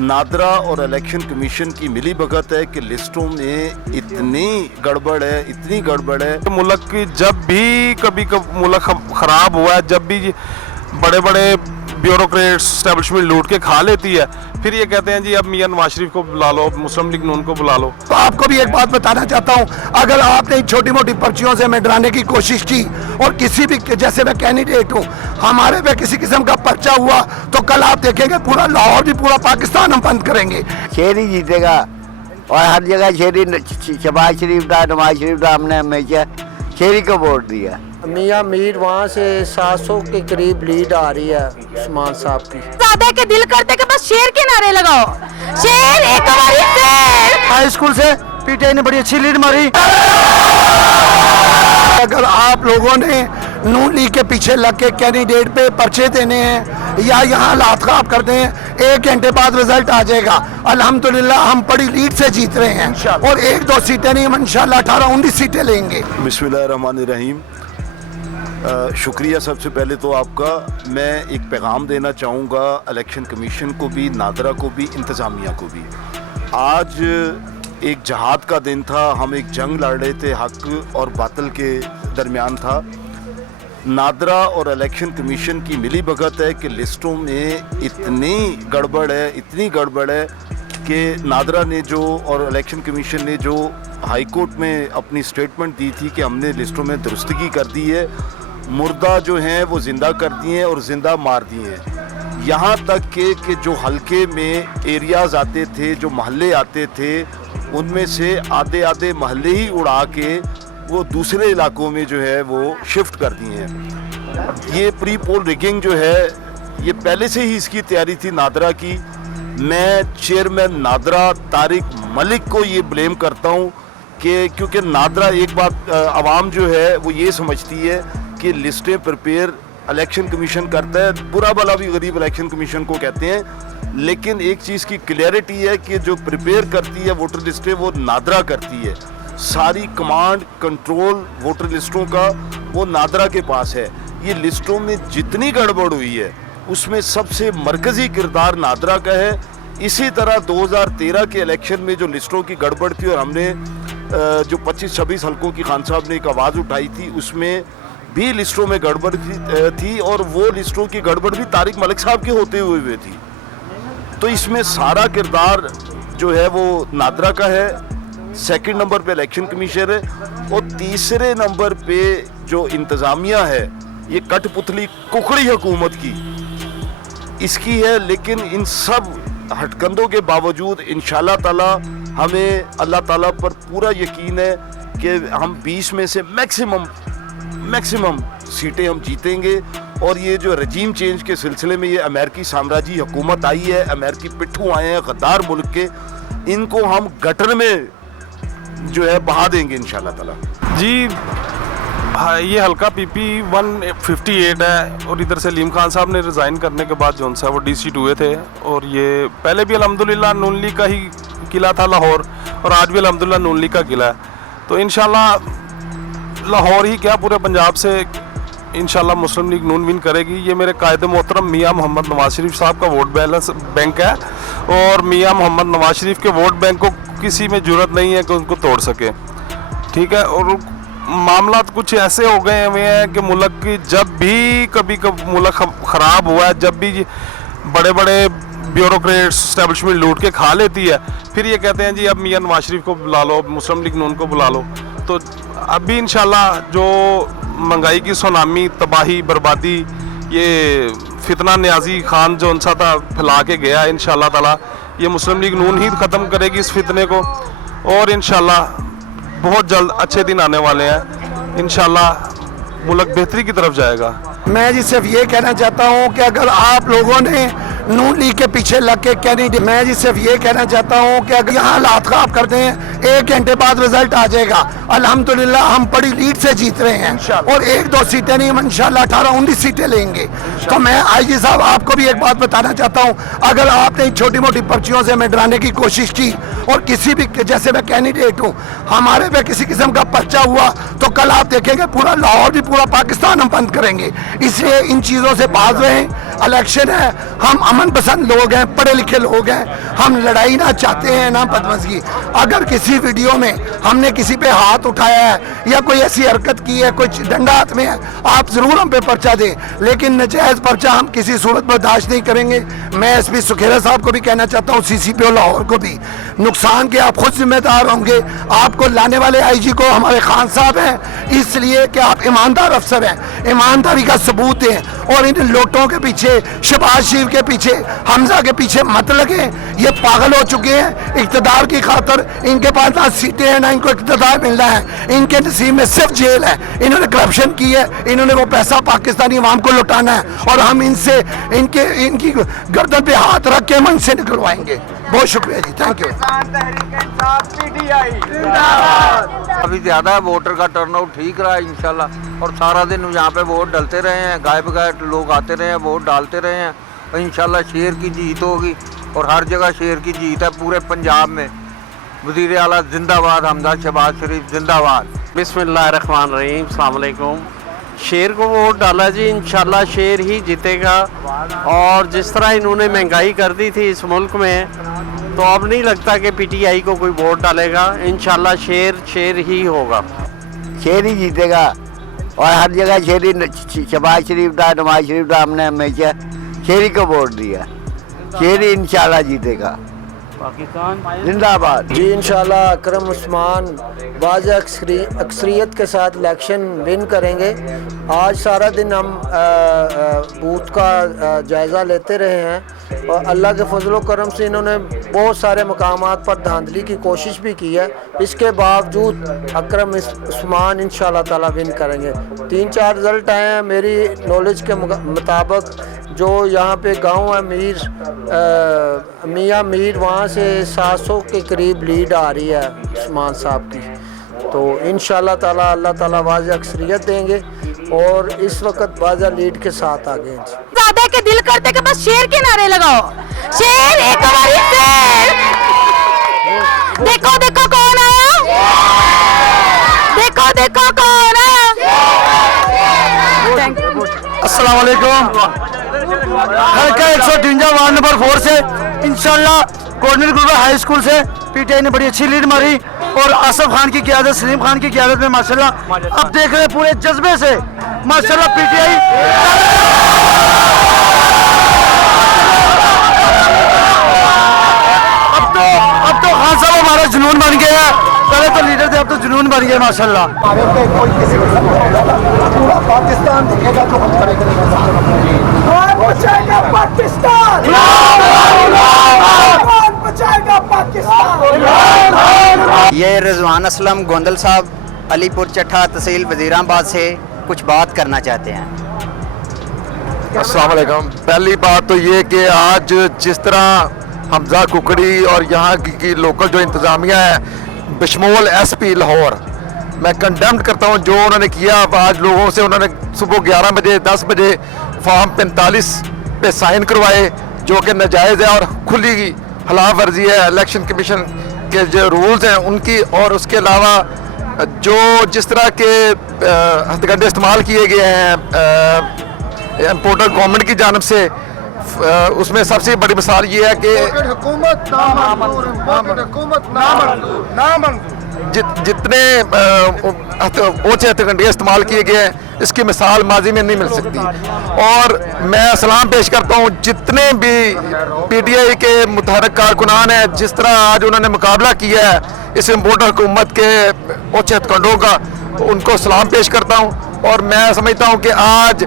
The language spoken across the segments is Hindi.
नादरा और इलेक्शन कमीशन की मिली भगत है कि लिस्टों में इतनी गड़बड़ है। मुल्क की जब भी कभी मुल्क ख़राब हुआ है, जब भी बड़े बड़े ब्यूरोक्रेट्स एस्टेब्लिशमेंट लूट के खा लेती है, फिर ये कहते हैं जी अब मियां नवाज शरीफ को बुला लो, मुस्लिम लीग नून को बुला लो। तो आपको भी एक बात बताना चाहता हूँ, अगर आपने छोटी मोटी पर्चियों से हमें डराने की कोशिश की और किसी भी, जैसे मैं कैंडिडेट हूँ, हमारे पे किसी किस्म का पर्चा हुआ तो कल आप देखेंगे पूरा लाहौर भी, पूरा पाकिस्तान हम बंद करेंगे। शेर ही जीतेगा और हर जगह शेर ही, शहबाज शरीफ का, नवाज शरीफ का हमने हमेशा शेर ही को वोट दिया। मियां मीर वहाँ से 700 के करीब लीड आ रही है उस्मान साहब की। दादा के दिल करते कि बस शेर के नारे लगाओ, शेर एक हमारी शेर। हाई स्कूल से पीटीआई ने बड़ी अच्छी लीड मारी। अगर आप लोगों ने नून लीग के पीछे लग के कैंडिडेट पे पर्चे देने हैं या यहाँ हालात खराब करते हैं, 1 घंटे बाद रिजल्ट आ जाएगा। अल्हम्दुलिल्लाह हम बड़ी लीड से जीत रहे हैं और 1-2 सीटें नहीं, हम इंशाल्लाह 18-19 सीटें लेंगे। बिस्मिल्लाहिर्रहमानिर्रहीम। शुक्रिया सबसे पहले तो आपका। मैं एक पैगाम देना चाहूँगा इलेक्शन कमीशन को भी, नादरा को भी, इंतज़ामिया को भी। आज एक जहाद का दिन था, हम एक जंग लड़ रहे थे, हक और बातिल के दरमियान था। नादरा और इलेक्शन कमीशन की मिली भगत है कि लिस्टों में इतनी गड़बड़ है कि नादरा ने जो और इलेक्शन कमीशन ने जो हाई कोर्ट में अपनी स्टेटमेंट दी थी कि हमने लिस्टों में दुरुस्तगी कर दी है, मुर्दा जो हैं वो ज़िंदा कर दिए हैं और ज़िंदा मार दिए हैं। यहाँ तक कि जो हल्के में एरियाज़ आते थे, जो महल्ले आते थे, उनमें से आधे महल्ले ही उड़ा के वो दूसरे इलाकों में जो है वो शिफ्ट कर दिए हैं। ये प्री पोल रिगिंग जो है, ये पहले से ही इसकी तैयारी थी नादरा की। मैं चेयरमैन नादरा तारिक मलिक को ये ब्लेम करता हूँ कि क्योंकि नादरा एक बात आवाम जो है वो ये समझती है कि लिस्टें प्रिपेयर इलेक्शन कमीशन करता है, बुरा भला भी गरीब इलेक्शन कमीशन को कहते हैं, लेकिन एक चीज़ की क्लियरिटी है कि जो प्रिपेयर करती है वोटर लिस्टें वो नादरा करती है। सारी कमांड कंट्रोल वोटर लिस्टों का वो नादरा के पास है। ये लिस्टों में जितनी गड़बड़ हुई है उसमें सबसे मरकज़ी किरदार नादरा का है। इसी तरह 2013 के इलेक्शन में जो लिस्टों की गड़बड़ थी और हमने जो 25-26 हल्कों की खान साहब ने एक आवाज़ उठाई थी, उसमें भी लिस्टों में गड़बड़ थी और वो लिस्टों की गड़बड़ भी तारिक मलिक साहब के होते हुए थी। तो इसमें सारा किरदार जो है वो नादरा का है। सेकंड नंबर पे इलेक्शन कमीशन है और तीसरे नंबर पे जो इंतज़ामिया है, ये कठपुतली कुकड़ी हुकूमत की इसकी है। लेकिन इन सब हटकंदों के बावजूद इंशाल्लाह ताला हमें अल्लाह ताला पर पूरा यकीन है कि हम 20 में से मैक्सिमम सीटें हम जीतेंगे। और ये जो रजीम चेंज के सिलसिले में ये अमेरिकी साम्राज्य हुकूमत आई है, अमेरिकी पिट्ठू आए हैं गद्दार मुल्क के, इनको हम गटर में जो है बहा देंगे इंशाल्लाह ताला जी। हाँ, ये हल्का PP 158 है और इधर से लीम खान साहब ने रिज़ाइन करने के बाद जो है वो DC हुए थे। और ये पहले भी अल्हम्दुलिल्लाह नून लीग का ही किला था लाहौर, और आज भी अल्हम्दुलिल्लाह नून लीग का किला है। तो इंशाल्लाह लाहौर ही क्या पूरे पंजाब से इंशाल्लाह मुस्लिम लीग नून विन करेगी। ये मेरे कायदे मोहतरम मियां मोहम्मद नवाज शरीफ साहब का वोट बैलेंस बैंक है और मियां मोहम्मद नवाज शरीफ के वोट बैंक को किसी में ज़रूरत नहीं है कि उनको तोड़ सके, ठीक है। और मामला कुछ ऐसे हो गए हुए हैं कि मुल्क की जब भी कभी मुल्क ख़राब हुआ है, जब भी बड़े बड़े ब्यूरोक्रेट्स एस्टेब्लिशमेंट लूट के खा लेती है, फिर ये कहते हैं जी अब मियां नवाज शरीफ को बुला लो, मुस्लिम लीग नून को बुला लो। तो अभी इंशाल्लाह जो महंगाई की सुनामी, तबाही, बर्बादी, ये फितना न्याजी खान जो उनसा था फैला के गया, इंशाल्लाह ताला ये मुस्लिम लीग नून ही ख़त्म करेगी इस फितने को। और इंशाल्लाह बहुत जल्द अच्छे दिन आने वाले हैं, इंशाल्लाह मुल्क बेहतरी की तरफ जाएगा। मैं जी सिर्फ ये कहना चाहता हूँ कि अगर आप लोगों ने नून लीग के पीछे लग के कैंडिडेट, मैं जी सिर्फ ये कहना चाहता हूँ कि अगर यहाँ हालात खराब करते हैं, 1 घंटे बाद रिजल्ट आ जाएगा। अल्हम्दुलिल्लाह हम बड़ी लीड से जीत रहे हैं और 1-2 सीटें नहीं, हम इंशाल्लाह 18-19 सीटें लेंगे। तो मैं IG साहब आपको भी एक बात बताना चाहता हूँ, अगर आपने छोटी मोटी पर्चियों से हमें डराने की कोशिश की और किसी भी, जैसे मैं कैंडिडेट हूँ, हमारे पे किसी किस्म का पर्चा हुआ तो कल आप देखेंगे पूरा लाहौर भी, पूरा पाकिस्तान हम बंद करेंगे। इसलिए इन चीज़ों से बाज रहें। इलेक्शन है, हम अमन पसंद लोग हैं, पढ़े लिखे लोग हैं, हम लड़ाई ना चाहते हैं ना बदमज़गी। अगर किसी वीडियो में हमने किसी पे हाथ उठाया है या कोई ऐसी हरकत की है, कोई डंडा हाथ में है, आप ज़रूर हम पे पर्चा दें, लेकिन नजायज़ पर्चा हम किसी सूरत बर्दाश्त नहीं करेंगे। मैं एसपी सुखेरा साहब को भी कहना चाहता हूँ, CCPO लाहौर को भी, नुकसान के आप खुद जिम्मेदार होंगे। आपको लाने वाले IG को हमारे खान साहब हैं, इसलिए कि आप ईमानदार अफसर हैं, ईमानदारी का सबूत दें और इन लोटों के पीछे, शहबाज शरीफ के पीछे, हमजा के पीछे मत लगे। ये पागल हो चुके हैं इक़्तिदार की खातर। इनके पास ना सीटें हैं ना इनको इक़्तिदार मिलना है, इनके नसीब में सिर्फ जेल है। इन्होंने करप्शन की है, इन्होंने वो पैसा पाकिस्तानी अवाम को लुटाना है और हम इनसे इनकी गर्दन पे हाथ रख के हम इनसे निकलवाएंगे। बहुत शुक्रिया जी, थैंक यू। अभी ज़्यादा है, वोटर का टर्नआउट ठीक रहा है इंशाल्लाह, और सारा दिन यहाँ पे वोट डलते रहे हैं, गाय बगाए लोग आते रहे हैं, वोट डालते रहे हैं, और इंशाल्लाह शेर की जीत होगी और हर जगह शेर की जीत है पूरे पंजाब में। वज़ीर आला जिंदाबाद, हमजा शहबाज शरीफ जिंदाबाद। बिस्मिल्लाहिर्रहमानिर्रहीम, अस्सलाम वालेकुम। शेर को वोट डाला जी, इंशाल्लाह शेर ही जीतेगा। और जिस तरह इन्होंने महंगाई कर दी थी इस मुल्क में, तो अब नहीं लगता कि PTI को कोई वोट डालेगा। इंशाल्लाह शेर ही होगा, शेर ही जीतेगा। और हर जगह शेर ही, शहबाज शरीफ का, नवाज शरीफ का हमने हमेशा शेर ही को वोट दिया। शेर ही इंशाल्लाह जीतेगा। पाकिस्तान जिंदाबाद जी। इंशाल्लाह अकरम उस्मान वाज़ अक्सरियत के साथ इलेक्शन विन करेंगे। आज सारा दिन हम बूथ का जायज़ा लेते रहे हैं और अल्लाह के फजल करम से इन्होंने बहुत सारे मकामात पर धांधली की कोशिश भी की है। इसके बावजूद अकरम उस्मान इंशाल्लाह ताला विन करेंगे। 3-4 रिज़ल्ट आए हैं मेरी नॉलेज के मुताबिक। जो यहाँ पे गांव है मियाँ मीर, वहाँ से 700 के करीब लीड आ रही है उस्मान साहब की। तो इंशाल्लाह ताला अल्लाह ताला वाज़ अक्सरियत देंगे और इस वक्त वाज़ लीड के साथ आ गए हैं। ज्यादा के दिल करते कि बस शेर के नारे लगाओ, शेर एक बारी शेर। देखो देखो कौन आया, देखो देखो कौन आया। अस्सलाम वालेकुम। हल्का 153 वार्ड नंबर 4 से इंशाल्लाह कॉर्नर ग्रुप हाई स्कूल से PTI ने बड़ी अच्छी लीड मारी और आसफ खान की क़यादत, सलीम खान की क़यादत में माशाल्लाह अब देख रहे पूरे जज्बे से माशाल्लाह PTI। अब तो खान साहब हमारा जुनून बन गया है, पहले तो लीडर थे अब तो जुनून बन गया माशाल्लाह। पूरा पाकिस्तान दिखेगा तो हम करेंगे। बचाएगा पाकिस्तान, बचाएगा पाकिस्तान। ये रिजवान असलम गोंदल साहब अलीपुर चट्ठा तहसील वजीराबाद से कुछ बात करना चाहते हैं। अस्सलाम वालेकुम। पहली बात तो ये कि आज जिस तरह हमजा कुकड़ी और यहाँ की लोकल जो इंतज़ामिया है बशमूल SP लाहौर, मैं कंडेम्ड करता हूँ जो उन्होंने किया। आज लोगों से उन्होंने सुबह 11 बजे 10 बजे फॉर्म 45 पे साइन करवाए जो कि नाजायज़ है और खुली खिलाफ वर्जी है इलेक्शन कमीशन के जो रूल्स हैं उनकी। और उसके अलावा जो जिस तरह के हथकंडे इस्तेमाल किए गए हैं इम्पोर्टर गवर्नमेंट की जानब से, उसमें सबसे बड़ी मिसाल ये है कि जितने ऊँचे हथकंडे इस्तेमाल किए गए हैं इसकी मिसाल माजी में नहीं मिल सकती। और मैं सलाम पेश करता हूँ जितने भी PTI के मुतहरक कारकुनान हैं, जिस तरह आज उन्होंने मुकाबला किया है इस इम्पोर्टर हुकूमत के ऊँचे हथकंडों का, उनको सलाम पेश करता हूँ। और मैं समझता हूँ कि आज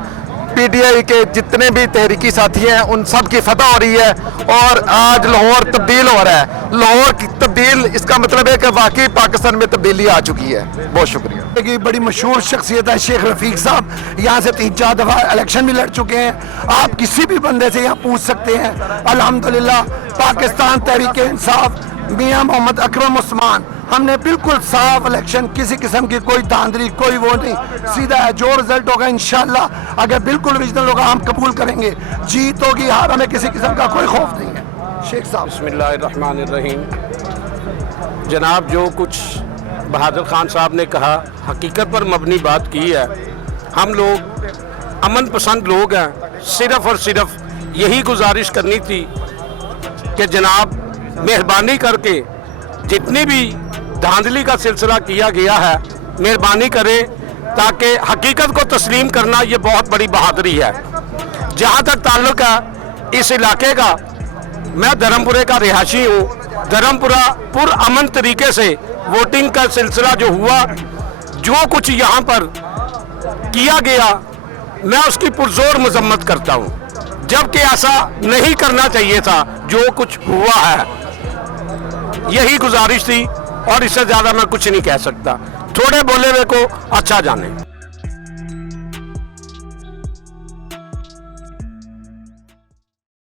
PTI के जितने भी तहरीकी साथी हैं उन सब की फतह हो रही है और आज लाहौर तब्दील हो रहा है। लाहौर की तब्दील, इसका मतलब है कि वाकई पाकिस्तान में तब्दीली आ चुकी है। बहुत शुक्रिया। की बड़ी मशहूर शख्सियत है शेख रफीक साहब, यहाँ से 3-4 दफ़ा इलेक्शन भी लड़ चुके हैं। आप किसी भी बंदे से यहाँ पूछ सकते हैं। अल्हम्दुलिल्लाह पाकिस्तान तहरीक इंसाफ मियाँ मोहम्मद अकरम उस्मान, हमने बिल्कुल साफ इलेक्शन, किसी किस्म की कोई धांधली कोई वो नहीं, सीधा है। जो रिजल्ट होगा इंशाल्लाह अगर बिल्कुल रीजनल होगा हम कबूल करेंगे। जीत होगी हार, हमें किसी किस्म का कोई खौफ नहीं है। शेख साहब। बिस्मिल्लाहिर्रहमानिर्रहीम। जनाब जो कुछ बहादुर खान साहब ने कहा हकीकत पर मबनी बात की है। हम लोग अमन पसंद लोग हैं, सिर्फ और सिर्फ यही गुजारिश करनी थी कि जनाब मेहरबानी करके जितनी भी धांधली का सिलसिला किया गया है मेहरबानी करें, ताकि हकीकत को तस्लीम करना ये बहुत बड़ी बहादुरी है। जहाँ तक ताल्लुक है इस इलाके का, मैं धर्मपुरे का रिहायशी हूँ। धर्मपुरा पुरअमन तरीके से वोटिंग का सिलसिला जो हुआ, जो कुछ यहाँ पर किया गया, मैं उसकी पुरजोर मजम्मत करता हूँ, जबकि ऐसा नहीं करना चाहिए था जो कुछ हुआ है। यही गुजारिश थी और इससे ज़्यादा मैं कुछ नहीं कह सकता। थोड़े बोले मेरे को अच्छा जाने।